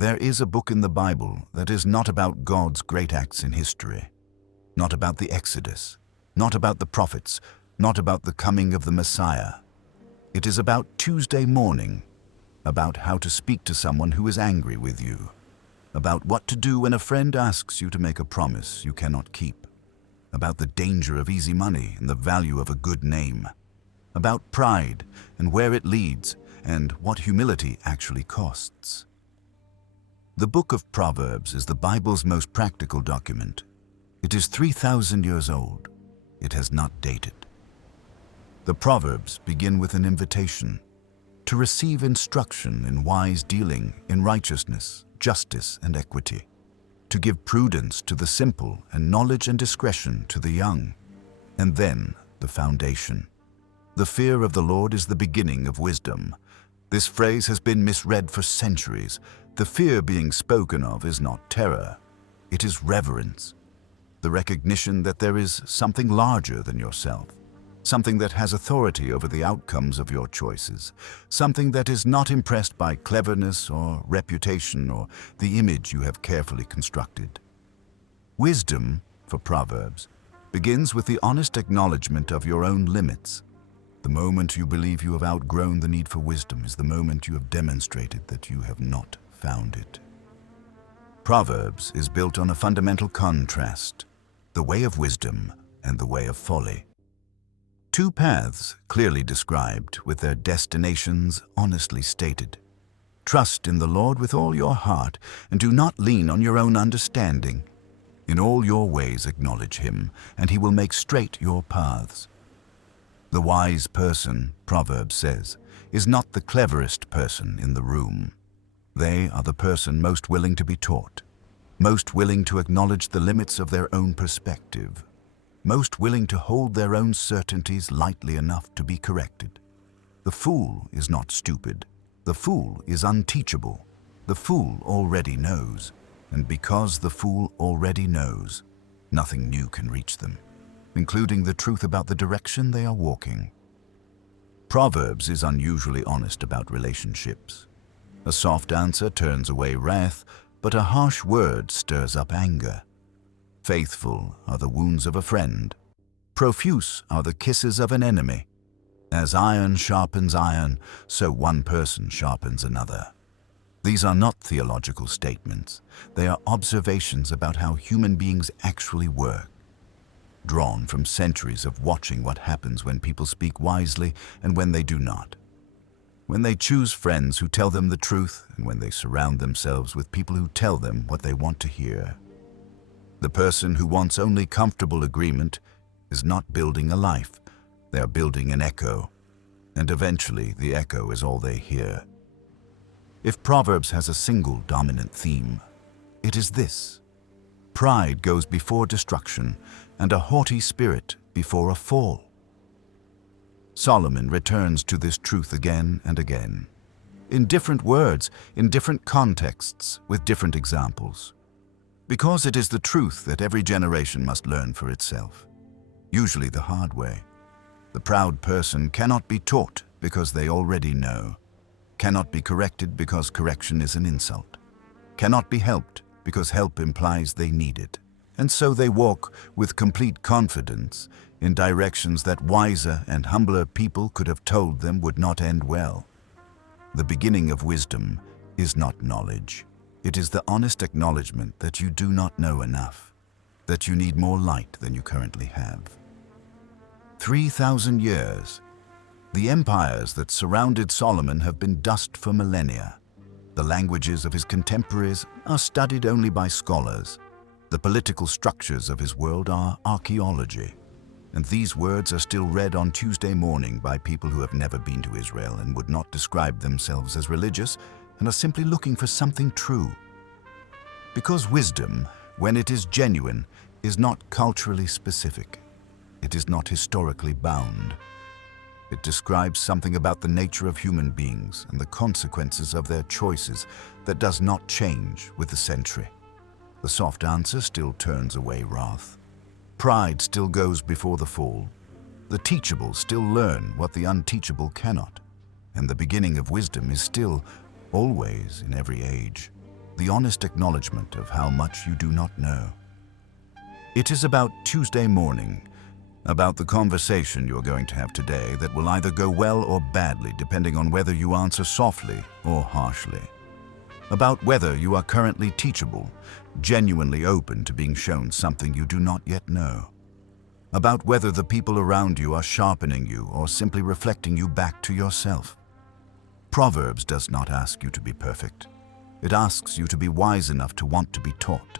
There is a book in the Bible that is not about God's great acts in history, not about the Exodus, not about the prophets, not about the coming of the Messiah. It is about Tuesday morning, about how to speak to someone who is angry with you, about what to do when a friend asks you to make a promise you cannot keep, about the danger of easy money and the value of a good name, about pride and where it leads and what humility actually costs. The Book of Proverbs is the Bible's most practical document. It is 3,000 years old. It has not dated. The Proverbs begin with an invitation to receive instruction in wise dealing, in righteousness, justice, and equity, to give prudence to the simple and knowledge and discretion to the young, and then the foundation. The fear of the Lord is the beginning of wisdom. This phrase has been misread for centuries. The fear being spoken of is not terror. It is reverence, the recognition that there is something larger than yourself, something that has authority over the outcomes of your choices, something that is not impressed by cleverness or reputation or the image you have carefully constructed. Wisdom, for Proverbs, begins with the honest acknowledgement of your own limits. The moment you believe you have outgrown the need for wisdom is the moment you have demonstrated that you have not found it. Proverbs is built on a fundamental contrast, the way of wisdom and the way of folly. Two paths clearly described with their destinations honestly stated. Trust in the Lord with all your heart and do not lean on your own understanding. In all your ways acknowledge Him, and He will make straight your paths. The wise person, Proverbs says, is not the cleverest person in the room. They are the person most willing to be taught, most willing to acknowledge the limits of their own perspective, most willing to hold their own certainties lightly enough to be corrected. The fool is not stupid. The fool is unteachable. The fool already knows, and because the fool already knows, nothing new can reach them, including the truth about the direction they are walking. Proverbs is unusually honest about relationships. A soft answer turns away wrath, but a harsh word stirs up anger. Faithful are the wounds of a friend. Profuse are the kisses of an enemy. As iron sharpens iron, so one person sharpens another. These are not theological statements. They are observations about how human beings actually work, drawn from centuries of watching what happens when people speak wisely and when they do not. When they choose friends who tell them the truth, and when they surround themselves with people who tell them what they want to hear. The person who wants only comfortable agreement is not building a life. They are building an echo, and eventually the echo is all they hear. If Proverbs has a single dominant theme, it is this: pride goes before destruction, and a haughty spirit before a fall. Solomon returns to this truth again and again, in different words, in different contexts, with different examples, because it is the truth that every generation must learn for itself, usually the hard way. The proud person cannot be taught because they already know, cannot be corrected because correction is an insult, cannot be helped because help implies they need it, and so they walk with complete confidence in directions that wiser and humbler people could have told them would not end well. The beginning of wisdom is not knowledge. It is the honest acknowledgement that you do not know enough, that you need more light than you currently have. 3,000 years. The empires that surrounded Solomon have been dust for millennia. The languages of his contemporaries are studied only by scholars. The political structures of his world are archaeology. And these words are still read on Tuesday morning by people who have never been to Israel and would not describe themselves as religious and are simply looking for something true. Because wisdom, when it is genuine, is not culturally specific. It is not historically bound. It describes something about the nature of human beings and the consequences of their choices that does not change with the century. The soft answer still turns away wrath. Pride still goes before the fall. The teachable still learn what the unteachable cannot. And the beginning of wisdom is still, always, in every age, the honest acknowledgement of how much you do not know. It is about Tuesday morning, about the conversation you're going to have today that will either go well or badly depending on whether you answer softly or harshly. About whether you are currently teachable, genuinely open to being shown something you do not yet know. About whether the people around you are sharpening you or simply reflecting you back to yourself. Proverbs does not ask you to be perfect. It asks you to be wise enough to want to be taught.